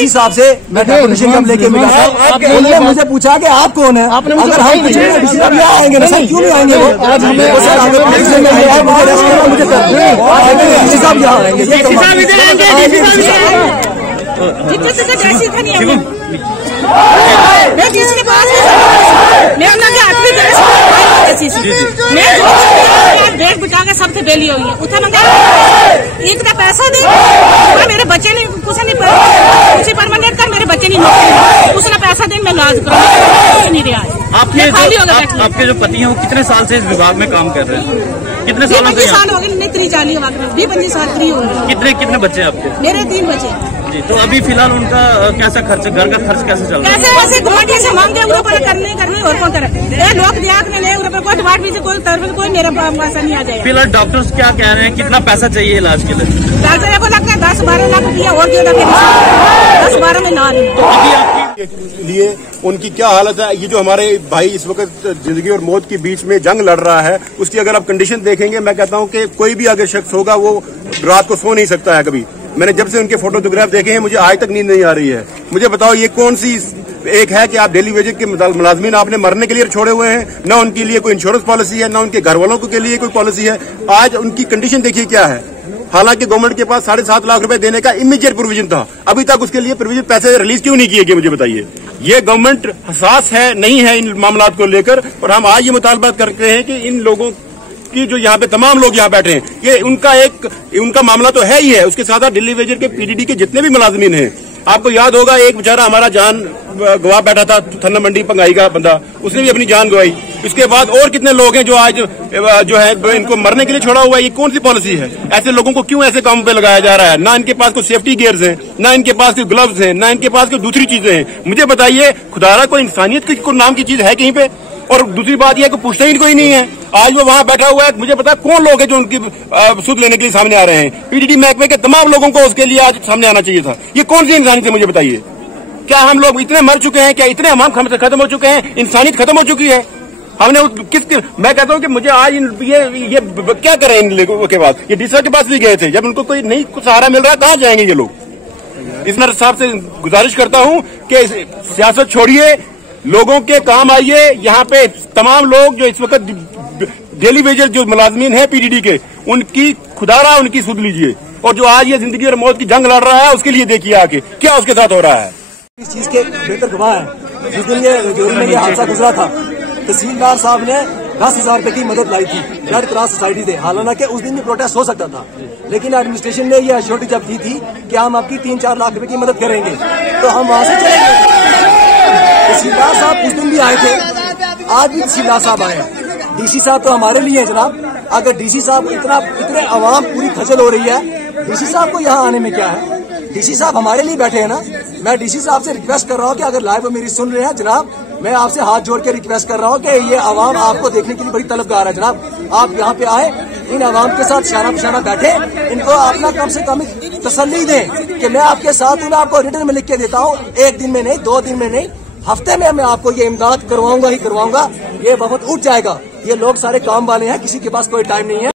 DC साहब से मैं डेपुटेशन कब लेके मिला था, उन्होंने मुझे पूछा कि आप कौन है। अगर हम पूछेंगे डीसी साहब यहाँ आएंगे ना सर, क्यों नहीं आएंगे वो? आज हमें डीसी साहब यहाँ आएंगे, बैग बिठा के सबसे बेली हुई है। उतना एक का पैसा दे, मेरे बच्चे ने कुछ नहीं कुछ परमानेंट कर, मेरे बच्चे नहीं उसने पैसा दे, मैं लाज करूँ नहीं दिया। आपके जो पति हैं वो कितने साल से इस विभाग में काम कर रहे हैं? कितने साल हो गए? 20-25 साल फ्री हो गए। कितने बच्चे आपके? मेरे 3 बच्चे जी। तो अभी फिलहाल उनका कैसा खर्च, घर का खर्च कैसे चल रहा है? कैसे घुमाटी से मांगते करने और कौन करे लोग दियाग में ले कोई बात भी से कोई तरफ कोई मेरा पैसा नहीं आ जाएगा। फिलहाल डॉक्टर्स क्या कह रहे हैं, कितना पैसा चाहिए इलाज के लिए? डॉक्टर को लगता है 10-12 लाख रुपया और 10-12 में ना लिए उनकी क्या हालत है। ये जो हमारे भाई इस वक्त जिंदगी और मौत के बीच में जंग लड़ रहा है, उसकी अगर आप कंडीशन देखेंगे, मैं कहता हूं कि कोई भी अगर शख्स होगा वो रात को सो नहीं सकता है कभी। मैंने जब से उनके फोटोग्राफ देखे हैं मुझे आज तक नींद नहीं आ रही है। मुझे बताओ ये कौन सी एक है कि आप डेली वेजेस के मुलाजमीन आपने मरने के लिए छोड़े हुए हैं, ना उनके लिए कोई इंश्योरेंस पॉलिसी है, ना उनके घर वालों के लिए कोई पॉलिसी है। आज उनकी कंडीशन देखिए क्या है। हालांकि गवर्नमेंट के पास 7.5 लाख रुपए देने का इमीडिएट प्रोविजन था, अभी तक उसके लिए प्रोविजन पैसे रिलीज क्यों नहीं किए गए, मुझे बताइए। ये गवर्नमेंट हसास है नहीं है इन मामलात को लेकर, और हम आज ये मुतालबा करते हैं कि इन लोगों की जो यहाँ पे तमाम लोग यहाँ बैठे हैं, ये उनका मामला तो है ही है, उसके साथ दिल्ली वेजर के पीडीडी के जितने भी मुलाजमीन हैं। आपको याद होगा एक बेचारा हमारा जान गवा बैठा था, थन्ना मंडी पंगाई का बंदा, उसने भी अपनी जान गवाई। इसके बाद और कितने लोग हैं जो आज जो है इनको मरने के लिए छोड़ा हुआ है। ये कौन सी पॉलिसी है? ऐसे लोगों को क्यों ऐसे काम पे लगाया जा रहा है? ना इनके पास कोई सेफ्टी गियर्स हैं, ना इनके पास कोई ग्लव्स हैं, ना इनके पास कोई दूसरी चीजें हैं। मुझे बताइए खुदारा कोई इंसानियत की कोई नाम की चीज है कहीं पे? और दूसरी बात यह कि पूछता ही कोई नहीं है। आज वो वहां बैठा हुआ है, मुझे पता है कौन लोग हैं जो उनकी सुध लेने के लिए सामने आ रहे हैं। पीडीडी महकमे के तमाम लोगों को उसके लिए आज सामने आना चाहिए था। ये कौन सी इंसानियत है मुझे बताइए? क्या हम लोग इतने मर चुके हैं? क्या इतने हमाम खत्म हो चुके हैं? इंसानियत खत्म हो चुकी है? हमने मैं कहता हूं कि मुझे आज ये क्या करें इन लोगों के बाद। ये डीसी के पास भी गए थे, जब उनको कोई नहीं सहारा मिल रहा कहां जाएंगे ये लोग? इस साहब से गुजारिश करता हूं कि सियासत छोड़िए, लोगों के काम आइए। यहाँ पे तमाम लोग जो इस वक्त डेली वेजर जो मुलाजमीन है पीडीडी के, उनकी खुदारा उनकी सुध लीजिए। और जो आज ये जिंदगी और मौत की जंग लड़ रहा है उसके लिए देखिए आके क्या उसके साथ हो रहा है। इस चीज के बेहतर गवाह है। जिस दिन ये रजौरी में हादसा गुजरा था, तहसीलदार साहब ने 10,000 रुपए की मदद लाई थी रेड क्रॉस सोसाइटी से। हालांकि उस दिन भी प्रोटेस्ट हो सकता था, लेकिन एडमिनिस्ट्रेशन ने यह अश्योरिटी जब दी थी कि हम आपकी 3-4 लाख रुपए की मदद करेंगे, तो हम वहां से चले गए। तहसीलदार साहब उस दिन भी आए थे, आज भी तहसीलदार साहब आए हैं। डीसी साहब तो हमारे लिए है जनाब। अगर डीसी साहब इतने आवाम पूरी खजल हो रही है, डीसी साहब को यहाँ आने में क्या है? डीसी साहब हमारे लिए बैठे हैं ना। मैं डीसी साहब से रिक्वेस्ट कर रहा हूँ कि अगर लाइव मेरी सुन रहे हैं जनाब, मैं आपसे हाथ जोड़ के रिक्वेस्ट कर रहा हूँ कि ये आवाम आपको देखने के लिए बड़ी तलबगार है जनाब। आप यहाँ पे आए, इन आवाम के साथ शाना पिशाना बैठे, इनको अपना कम से कम तसल्ली दें कि मैं आपके साथ हूँ। मैं आपको रिटर्न में लिख के देता हूँ, 1 दिन में नहीं, 2 दिन में नहीं, हफ्ते में मैं आपको ये इमदाद करवाऊंगा ही करवाऊंगा। ये वफद उठ जाएगा। ये लोग सारे काम वाले हैं, किसी के पास कोई टाइम नहीं है।